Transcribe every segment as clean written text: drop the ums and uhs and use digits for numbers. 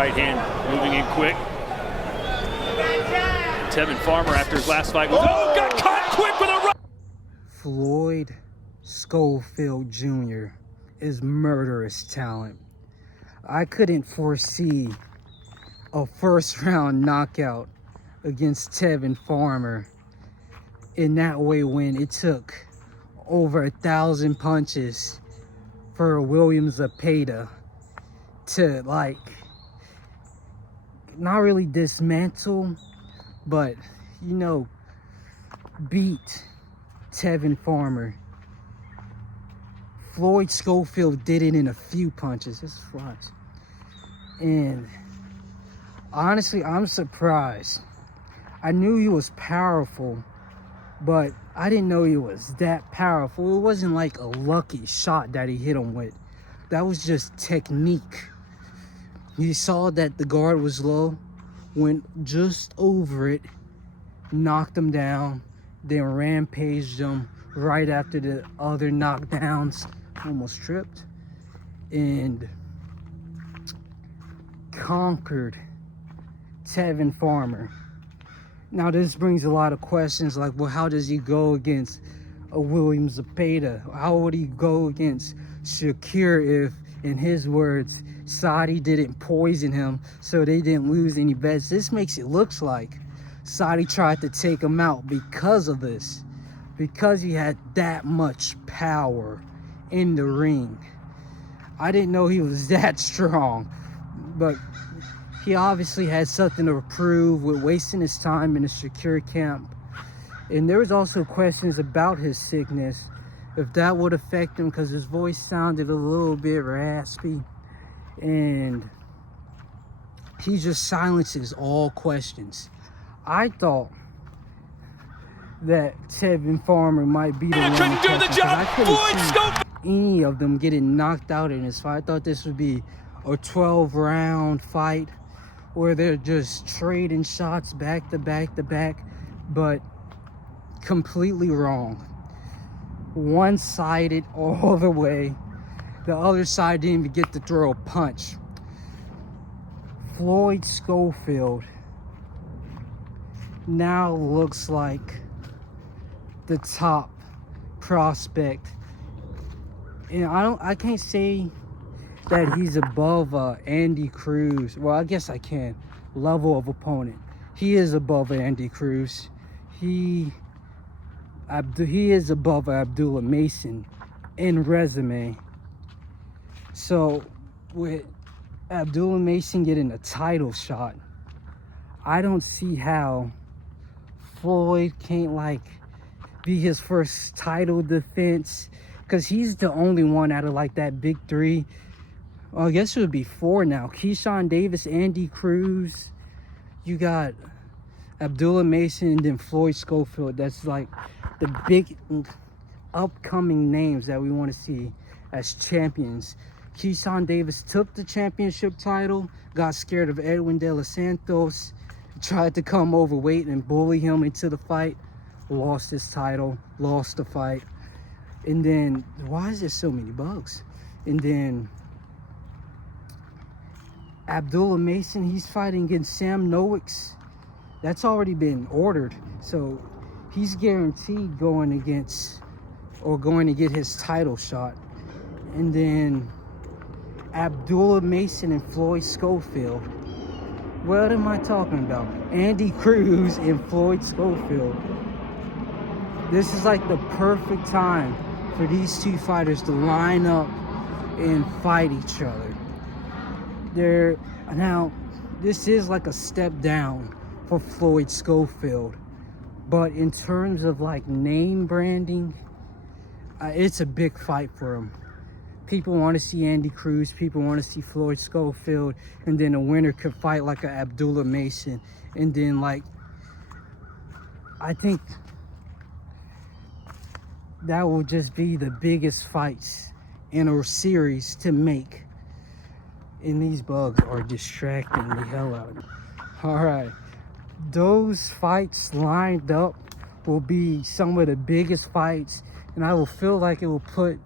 Right hand moving in quick. Tevin Farmer after his last fight was got caught quick with a right. Floyd Schofield Jr. is murderous talent. I couldn't foresee a first round knockout against Tevin Farmer in that way when it took over 1,000 punches for Williams Zepeda to like not really dismantle, but you know, beat Tevin Farmer. Floyd Schofield did it in a few punches. This is watch. And honestly, I'm surprised. I knew he was powerful, but I didn't know he was that powerful. It wasn't like a lucky shot that he hit him with. That was just technique. He saw that the guard was low, went just over it, knocked him down, then rampaged him right after the other knockdowns, almost tripped, and conquered Tevin Farmer. Now this brings a lot of questions like, well, how does he go against a Williams Zepeda? How would he go against Shakir if, in his words, Saudi didn't poison him so they didn't lose any bets? This makes it look like Saudi tried to take him out because of this, because he had that much power in the ring. I didn't know he was that strong, but he obviously had something to prove with wasting his time in the Shakir camp. And there was also questions about his sickness, if that would affect him, because his voice sounded a little bit raspy. And he just silences all questions. I thought that Tevin Farmer might be the one. Couldn't do the job. Floyd Schofield. Any of them getting knocked out in this fight. I thought this would be a 12-round fight where they're just trading shots back to back to back, but completely wrong. One-sided all the way. The other side didn't even get to throw a punch. Floyd Schofield now looks like the top prospect, and I can't say that he's above Andy Cruz. Well, I guess I can. Level of opponent, he is above Andy Cruz. He is above Abdullah Mason in resume. So with Abdullah Mason getting a title shot, I don't see how Floyd can't like be his first title defense, because he's the only one out of like that big three. Well, I guess it would be four now. Keyshawn Davis, Andy Cruz, you got Abdullah Mason, and then Floyd Schofield. That's like the big upcoming names that we want to see as champions. Keyshawn Davis took the championship title, got scared of Edwin De Los Santos, tried to come overweight and bully him into the fight, lost his title, lost the fight. And then, why is there so many bugs? And then Abdullah Mason, he's fighting against Sam Nowicks. That's already been ordered, so he's guaranteed going against or going to get his title shot. And then Abdullah Mason and Floyd Schofield. What am I talking about? Andy Cruz and Floyd Schofield. This is like the perfect time for these two fighters to line up and fight each other. Now, this is like a step down for Floyd Schofield, but in terms of like name branding, it's a big fight for him. People want to see Andy Cruz, people want to see Floyd Schofield, and then a winner could fight like a Abdullah Mason. And then like, I think that will just be the biggest fights in a series to make. And these bugs are distracting the hell out of me. All right, those fights lined up will be some of the biggest fights, and I will feel like it will put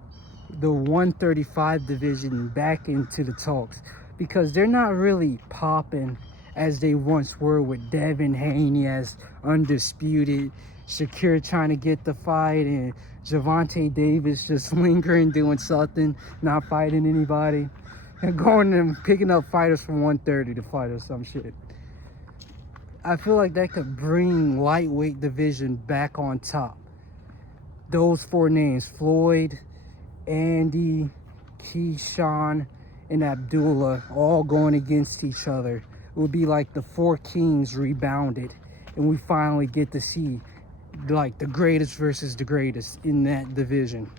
the 135 division back into the talks, because they're not really popping as they once were, with Devin Haney as undisputed, Shakir trying to get the fight, and Gervonta Davis just lingering, doing something, not fighting anybody, and going and picking up fighters from 130 to fight or some shit. I feel like that could bring lightweight division back on top. Those four names, Floyd, Andy, Keyshawn, and Abdullah, all going against each other. It would be like the four kings rebounded, and we finally get to see like the greatest versus the greatest in that division.